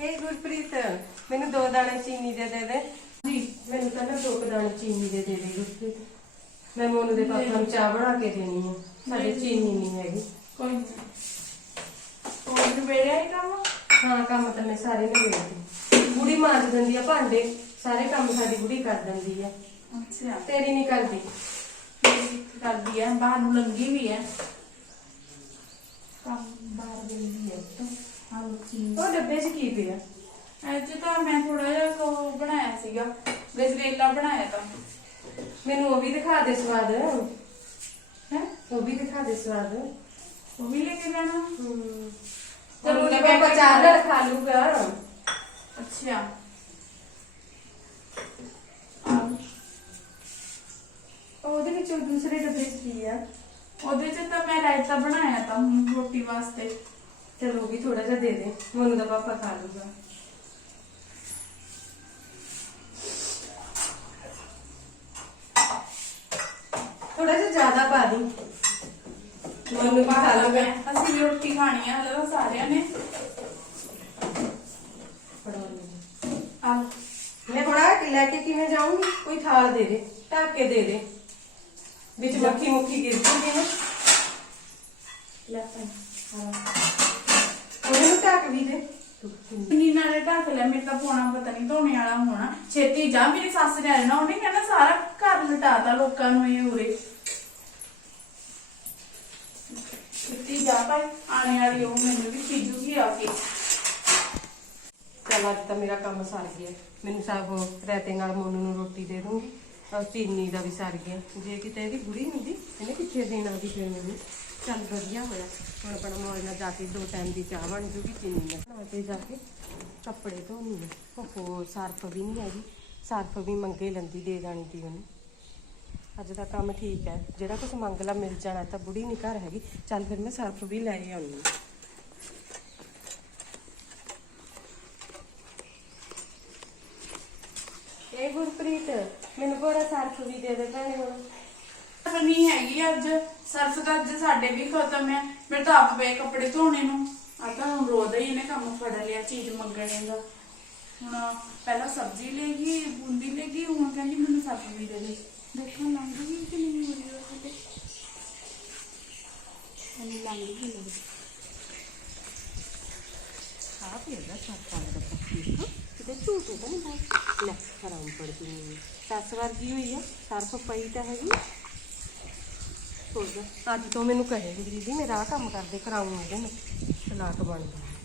ਇਹ ਗੁਰਪ੍ਰੀਤ ਮੈਨੂੰ ਦੋ ਦਾਣੇ ਚੀਨੀ ਦੇ ਦੇ ਦੇ। ਜੀ ਮੈਨੂੰ ਕਹਿੰਦਾ ਦੋ ਕੁ ਦਾਣੇ ਚੀਨੀ ਦੇ ਦੇ ਦੇ ਗੁਰਪ੍ਰੀਤ। ਮੈਂ ਮੋਨੂ ਦੇ ਪਾਪਾ ਨੂੰ ਚਾਹ ਬਣਾ ਕੇ ਦੇਣੀ ਹੈ ਸਾਡੇ ਚੀਨੀ ਨਹੀਂ। ਹੈਗੀ। ਕੋਈ ਨਹੀਂ। ਕੋਈ ਨਿਬੇੜਿਆ ਹੀ ਕੰਮ? ਹਾਂ ਕੰਮ ਤਾਂ ਮੈਂ ਸਾਰੇ ਨੇ ਵੇਖੀ ਬੁੜੀ ਮਾਂਜ ਦਿੰਦੀ ਆ ਭਾਂਡੇ। ਸਾਰੇ ਕੰਮ ਸਾਡੀ ਬੁੜੀ ਕਰ ਦਿੰਦੀ ਆ। ਅੱਛਾ। ਤੇਰੀ ਨਹੀਂ ਕਰਦੀ। ਮੇਰੀ ਕਰਦੀ ਹੈ ਬਾਹਰ ਨੂੰ ਲੰਗੀ ਵੀ ਹੈ ਕੰਮ ਬਾਹਰ ਦੇ ਵੀ ਹੈ ਤਾਂ ਚੀਜ਼ ਉਹ ਡੱਬੇ 'ਚ ਕੀ ਪਿਆ? ਅੱਜ ਤਾਂ ਮੈਂ ਥੋੜਾ ਜਿਹਾ ਉਹ ਬਣਾਇਆ ਸੀਗਾ ਗਜਰੇਲਾ ਬਣਾਇਆ ਤਾਂ। ਮੈਨੂੰ ਉਹ ਵੀ ਦਿਖਾ ਦੇ ਸਵਾਦ। ਹੈ? ਉਹ ਵੀ ਦਿਖਾ ਦੇ ਸਵਾਦ। ਉਹ ਵੀ ਲੈ ਕੇ ਜਾਣਾ। ਹੂੰ। ਚਲੋ ਮੈਂ ਚਾਹ ਨਾਲ ਖਾ ਲੂਗਾ ਅੱਛਾ। ਆਹ, ਉਹਦੇ ਵਿੱਚ ਉਹ ਦੂਸਰੇ ਡੱਬੇ 'ਚ ਕੀ ਆ? ਉਹਦੇ ਚ ਤਾਂ ਮੈਂ ਰਾਇਤਾ ਬਣਾਇਆ ਤਾਂ ਹੁਣ ਰੋਟੀ ਵਾਸਤੇ। ਚਲੋ ਉਹ ਵੀ ਥੋੜਾ ਜਿਹਾ ਦੇ ਦੇ ਮੋਨੂ ਦਾ ਪਾਪਾ ਖਾ ਲੂਗਾ। ਥੋੜਾ ਜਿਹਾ ਜ਼ਿਆਦਾ ਪਾ ਦੀ। ਮੋਨੂ ਵੀ ਖਾ ਲੂਗਾ। ਅਸੀਂ ਵੀ ਰੋਟੀ ਖਾਣੀ ਆ ਹਲੇ ਤਾਂ ਸਾਰਿਆਂ ਨੇ। ਆ। ਮੈਂ ਥੋੜਾ ਲੈ ਕੇ ਕਿਵੇਂ ਜਾਊਂਗੀ? ਕੋਈ ਥਾਲ ਦੇ ਦੇ। ਢੱਕ ਕੇ ਦੇ ਦੇ। ਵਿੱਚ ਮੱਖੀ ਮੁੱਖੀ ਗਿਰ ਜੂਗੀ ਨਾ। ਲੈ ਭਾਈ ਹਾਂ ਉਹਨੂੰ ਵੀ ਢੱਕ ਵੀ ਦੇ। ਨੀ ਨਾਲੇ ਢੱਕ ਲਿਆ ਮੇਰੇ ਤਾਂ ਪੋਣਾ ਪਤਾ ਨਹੀਂ ਧੋਣੇ ਵਾਲਾ ਹੋਣਾ। ਛੇਤੀ ਜਾ ਮੇਰੀ ਸੱਸ ਨੇ ਆ ਜਾਣਾ ਉਹਨੇ ਕਹਿੰਦਾ ਸਾਰਾ ਘਰ ਲਟਾਤਾ ਲੋਕਾਂ ਨੂੰ ਇਹ ਉਰੇ। ਛੇਤੀ ਜਾ ਭਾਈ ਆਣੇ ਵਾਲੀ ਉਹ ਮੈਨੂੰ ਵੀ ਖਿਜੂਗੀ ਆ ਕੇ। ਚਲ ਅੱਜ ਤਾਂ ਮੇਰਾ ਕੰਮ ਸਰ ਗਿਆ। ਮੈਨੂੰ ਸਭ ਰਾਤੇ ਨਾਲ ਮੋਨੂ ਨੂੰ ਰੋਟੀ ਦੇ ਦੂੰਗੀ ਔਰ ਚੀਨੀ ਦਾ ਵੀ ਸਰ ਗਿਆ। ਜੇ ਕਿਤੇ ਇਹਦੀ ਬੁੜੀ ਹੁੰਦੀ ਇਹਨੇ ਕਿੱਥੇ ਦੇਣਾ ਦੀ ਫਿਰ ਮੈਨੂੰ? ਚੱਲ ਵਧੀਆ ਹੋਇਆ। ਹੁਣ ਆਪਣਾ ਮੌਜ ਨਾਲ ਜਾ ਕੇ ਦੋ ਟਾਈਮ ਦੀ ਚਾਹ ਬਣ ਜੂਗੀ, ਚੀਨੀ ਨਾਲ ਬਣਾ ਕੇ ਜਾ ਕੇ ਕੱਪੜੇ ਧੋਣੀ ਨੇ। ਓਹੋ ਸਰਫ ਵੀ ਨਹੀਂ ਹੈਗੀ। ਸਰਫ ਵੀ ਮੰਗੇ ਲੰਦੀ, ਦੇ ਜਾਣੀ ਤੀ ਉਹਨੂੰ। ਅੱਜ ਦਾ ਕੰਮ ਠੀਕ ਹੈ। ਜਿਹੜਾ ਕੁਝ ਮੰਗ ਲਾ, ਮਿਲ ਜਾਣਾ, ਤਾਂ ਬੁੜੀ ਨਹੀਂ ਘਰ ਹੈਗੀ। ਚੱਲ ਫਿਰ ਮੈਂ ਸਰਫ ਵੀ ਲੈ ਆਉਣੀ ਇਹ ਗੁਰਪ੍ਰੀਤ, ਮੈਨੂੰ ਕੋਰਾ ਸਰਫ ਵੀ ਦੇ ਦੇ ਭੈਣੇ ਹੁਣ। ਨਹੀਂ ਹੈਗੀ ਅੱਜ। ਸਰਫ ਤਾਂ ਅੱਜ ਸਾਡੇ ਵੀ ਖਤਮ ਹੈ। ਮੇਰੇ ਤਾਂ ਆਪ ਪਏ ਕੱਪੜੇ ਧੋਣੇ ਨੂੰ। ਆ ਤਾਂ ਹੁਣ ਰੋਦਾ ਹੀ ਇਹਨੇ ਕੰਮ ਫੜ ਲਿਆ ਚੀਜ਼ ਮੰਗਣੇ ਦਾ। ਹੁਣ ਪਹਿਲਾਂ ਸਬਜ਼ੀ ਲੈ ਗਈ, ਬੂੰਦੀ ਲੈ ਗਈ, ਹੁਣ ਕਹਿੰਦੀ ਮੈਨੂੰ ਸਰਫ ਵੀ ਦੇ ਦੇ। ਦੇਖਾਂ ਲੰਘ ਗਈ ਕਿ ਨਹੀਂ ਹੋ ਉਹ ਹਲੇ ਹਲੇ ਲੰਘ ਗਈ ਨਹੀਂ ਆ ਪਿਆ ਦਾ ਸਰਫਾਂ ਦਾ ਡੱਬਾ ਕਿਤੇ ਝੂਠੇ ਤਾਂ ਨਹੀਂ ਲੈ, ਹਰਾਮ ਪੜਦੀ ਨਹੀਂ ਸੱਸ ਵਰਗੀ ਹੋਈ ਆ। ਸਰਫ ਪਈ ਤਾਂ ਹੈਗੀ। ਅੱਜ ਤੋਂ ਮੈਨੂੰ ਕਹੇਗੀ, ਦੀਦੀ, ਮੇਰਾ ਆਹ ਕੰਮ ਕਰਦੇ ਕਰਾਉਂ ਇਹਦੇ ਨਾਲ ਤਲਾਕ ਬਣ ਗਿਆ